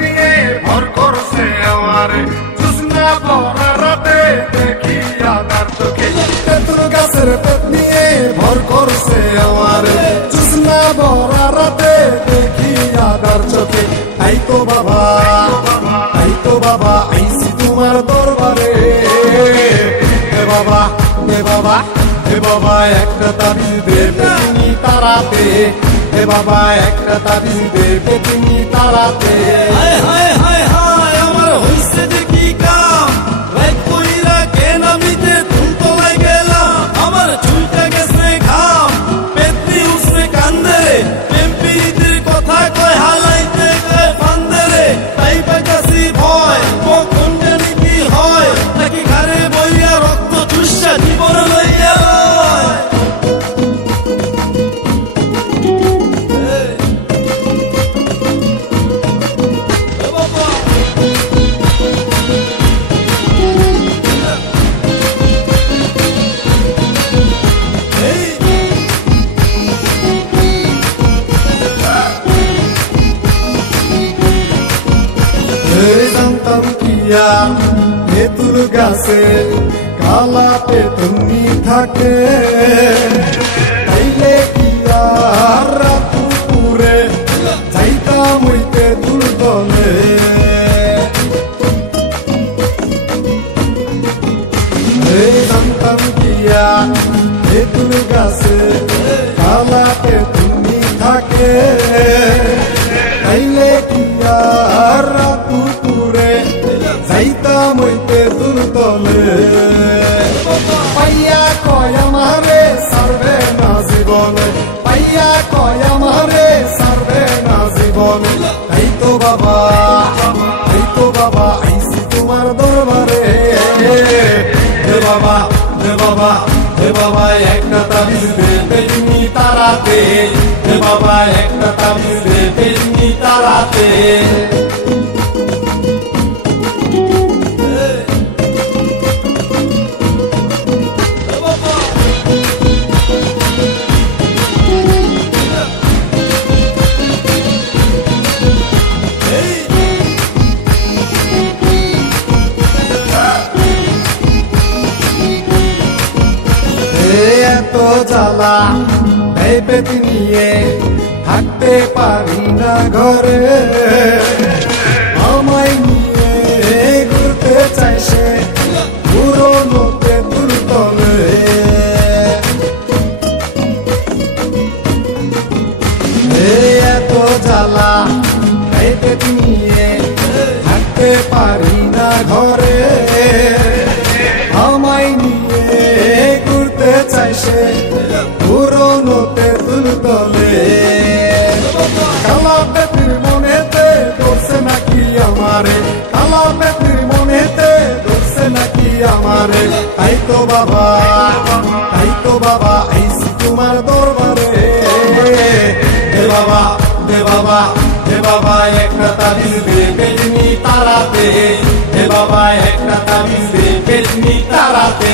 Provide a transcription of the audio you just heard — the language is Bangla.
নিয়ে ভর করছে আমারে জুসনা পরা রাতে দেখি আদার চোখে তেঁতুল গাছের পেট নিয়ে ভর করছে আমারে জুসনা পরা রাতে দেখি আদার চোখে তাই তো বাবা আইছি তোমার দরবারে হে বাবা হে বাবা হে বাবা একটা তাবিজ দে পেতনি তারাতে হে বাবা একটা তাবিজ দে পেতনি তারাতে হায় হায় হায় হায় আমার হইছে যে কি কাম রাত কইরা কেন আমিতে তুলতলায় গেলাম আমার চুলটা গেছে ঘাম পেতনি উসে কান্দে প্রেমপিরিতের কথা কয় হালাইতে কয় ফান্দে রে তাই পাকাছি ভয় কখন জানি কি হয় নাকি ঘরে বইয়া রক্ত চুষা জীবন লইয়া জানতাম কিয়া তেঁতুল গাছে কালা পেতনি থাকে তাইলে কিয়া রাত পুরে যাইতাম ওই তেঁতুল তলে জানতাম কিয়া তেঁতুল গাছে কালা পেতনি থাকে তাইলে কিয়া রাত পুরে যাইতাম ওই তেঁতুল তলে পাইয়া কয় আমারে সারবে না জীবনে পাইয়া কয় আমারে সারবে না জীবনে তাই তো বাবা আইছি তোমার দরবারে হে বাবা হে বাবা হে বাবা একটা তাবিজ দে পেতনি তারাতে হে বাবা একটা তাবিজ দে পেতনি তারাতে এত জ্বালা এই পেতনি নিয়ে থাকতে পারি না ঘরে আমায় নিয়ে ঘুরতে চাই সে পুরনো তেঁতুল তলে এত জ্বালা এই পেতনি নিয়ে থাকতে পারি না ঘরে আমায় নিয়ে ঘুরতে চাই সে পুরনো তেঁতুল তলে কালা পেতির মনেতে ধরছে নাকি আমারে কালা পেতির মনেতে ধরছে নাকি আমারে তাই তো বাবা আইছি তোমার দরবারে হে বাবা হে বাবা হে বাবা একটা তাবিজ দে পেতনি তারাতে হে বাবা একটা তাবিজ দে পেতনি তারাতে